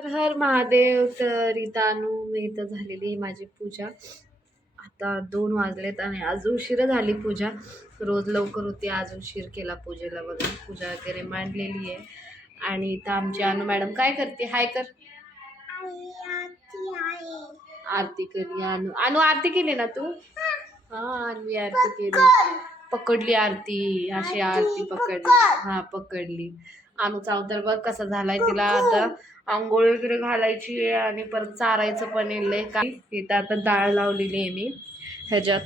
हर हर महादेव. तर इथं झालेली आहे माझी पूजा. आता 2 वाजलेत आणि आज उशीर झाली पूजा. रोज लवकर होती, आज उशीर केला पूजेला. बघा पूजा वगैरे मांडलेली आहे. आणि इथं आमची अनु मॅडम काय करते? हाय कर. आरती केली. अनु अनु आरती केली ना तू? हा अन्वी आरती केली. पकडली आरती, अशी आरती पकडली. हा पकडली. अनुचा अवतार बघ कसा झालाय. तिला आता आंघोळ वगैरे घालायची आहे आणि परत चारायचं पण येईल काय. इथं आता डाळ लावलेली आहे मी ह्याच्यात.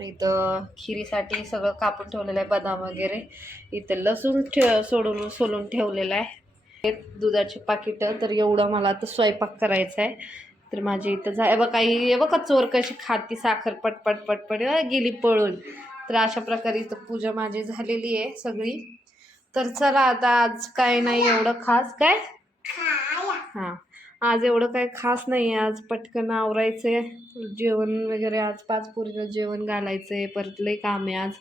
इथं खिरीसाठी सगळं कापून ठेवलेलं आहे, बदाम वगैरे. इथं लसूण सोलून ठेवलेलं आहे. दुधाचे पाकिट. तर एवढं मला आता स्वयंपाक करायचा आहे. तर माझी इथं बघा हे बघा चोर कशी खाती साखर पटपट पटपट गेली पळून. तर अशा प्रकारे इथं पूजा माझी झालेली आहे सगळी. तर चला आता आज काय नाही एवढं खास काय. हां आज एवढं काय खास नाही. आज पटकन आवरायचंय जेवण वगैरे. आज 5 पोरीला जेवण घालायचंय. परत लई काम आहे आज.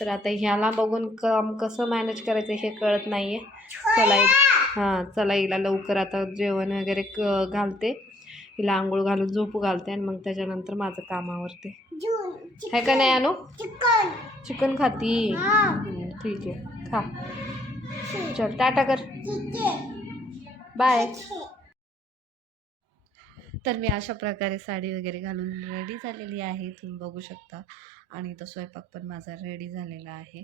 तर आता ह्याला बघून काम कसं मॅनेज करायचं हे कळत नाहीये. चला चला हिला लवकर आता जेवण वगैरे घालते. हिला आंघोळ घालून झोपू घालते आणि मग त्याच्यानंतर माझं काम आवरते. है का नाही अनु? चिकन खाती? ठीक आहे खा. चल टाटा कर. बाय. तर मी अशा प्रकारे साडी वगैरे घालून रेडी झालेली आहे, तुम्ही बघू शकता. आणि तो स्वयंपाक पण माझा रेडी झालेला आहे.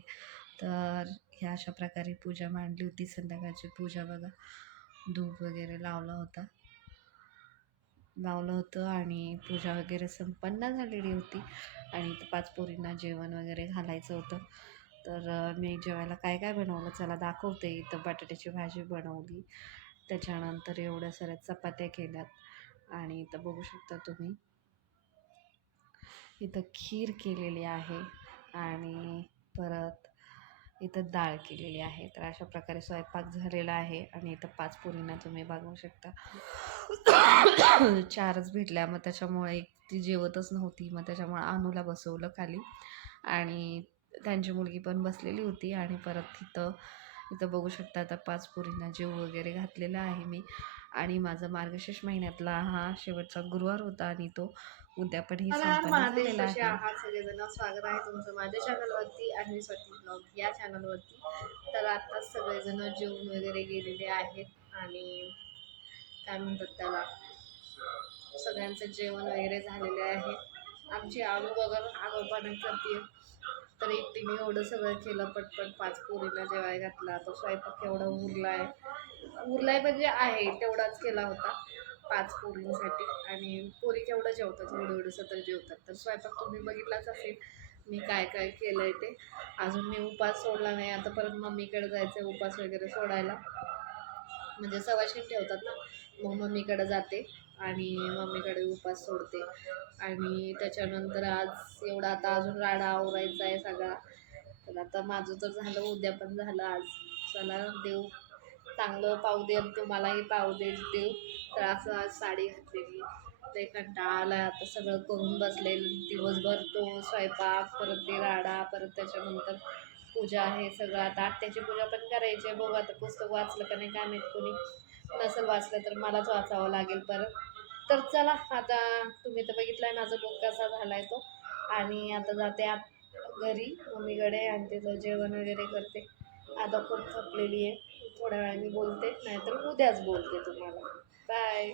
तर ह्या अशा प्रकारे पूजा मांडली होती. संध्याकाळची पूजा बघा. धूप वगैरे लावलं होतं आणि पूजा वगैरे संपन्न झालेली होती. आणि 5 पोरींना जेवण वगैरे घालायचं होतं. तर मी जेवायला काय काय बनवलं चला दाखवते. इथं बटाट्याची भाजी बनवली, त्याच्यानंतर एवढ्या साऱ्या चपात्या केल्यात आणि इथं बघू शकता तुम्ही इथं खीर केलेली आहे आणि परत इथं डाळ केलेली आहे. तर अशा प्रकारे स्वयंपाक झालेला आहे. आणि इथं 5 पोरींना तुम्ही बघू शकता 4च भेटल्या. मग त्याच्यामुळे एक ती जेवतच नव्हती, मग त्याच्यामुळे अनुला बसवलं खाली आणि त्यांची मुलगी पण बसलेली होती. आणि परत इथं बघू शकता आता 5 पोरींना जेव वगैरे घातलेला आहे मी. आणि माझा मार्गशीर्ष महिन्यातला हा शेवटचा गुरुवार होता आणि तो उद्या पण ही संपन्न झालेला आहे. आहात सगळेजण, स्वागत आहे तुमचं माझ्या चॅनलवरती आणि स्वाती ब्लॉग या चॅनलवरती. तर आता सगळेजण जेवून वगैरे गेलेले आहेत आणि काय म्हणतात त्याला सगळ्यांचं जेवण वगैरे झालेले आहे. आमची आलू वगैरे आगोपण करते. तर एकटीने एवढं सगळं केलं पटपट. 5 पोरीला जेवायला घातला. तो स्वयंपाक एवढा उरलाय म्हणजे आहे तेवढाच केला होता 5 पोरींसाठी. आणि पोरी केवढं जेवतात, एवढंसं तर जेवतात. तर स्वयंपाक तुम्ही बघितलाच असेल मी काय काय केलंय ते. अजून मी उपास सोडला नाही. आता परत मम्मीकडे जायचं उपास वगैरे सोडायला. म्हणजे सवाशीण ठेवतात ना, मग मम्मीकडे जाते आणि मम्मीकडे उपास सोडते. आणि त्याच्यानंतर आज एवढा आता अजून राडा आवरायचा आहे सगळा. तर आता माझं तर झालं, उद्या पण झालं आज. चला देव चांगलं पाहू दे आणि तुम्हालाही पाहू दे देव. तर असं आज साडी घातलेली ते कंटाळा आला. आता सगळं करून बसले दिवसभर. तो स्वयंपाक परत ते राडा परत त्याच्यानंतर पूजा आहे सगळं. आता आत्याची पूजा पण करायची आहे. बघू आता पुस्तक वाचलं का नाही काय माहीत. कोणी नसेल वाचलं तर मलाच वाचावं लागेल परत. तर चला आता तुम्ही तर बघितलाय माझा लुक कसा झालाय तो. आणि आता जाते घरी मम्मीकडे आणि तिचं जेवण वगैरे करते. आता खूप थकलेली आहे. थोड्या वेळाने बोलते, नाहीतर उद्याच बोलते तुम्हाला. बाय.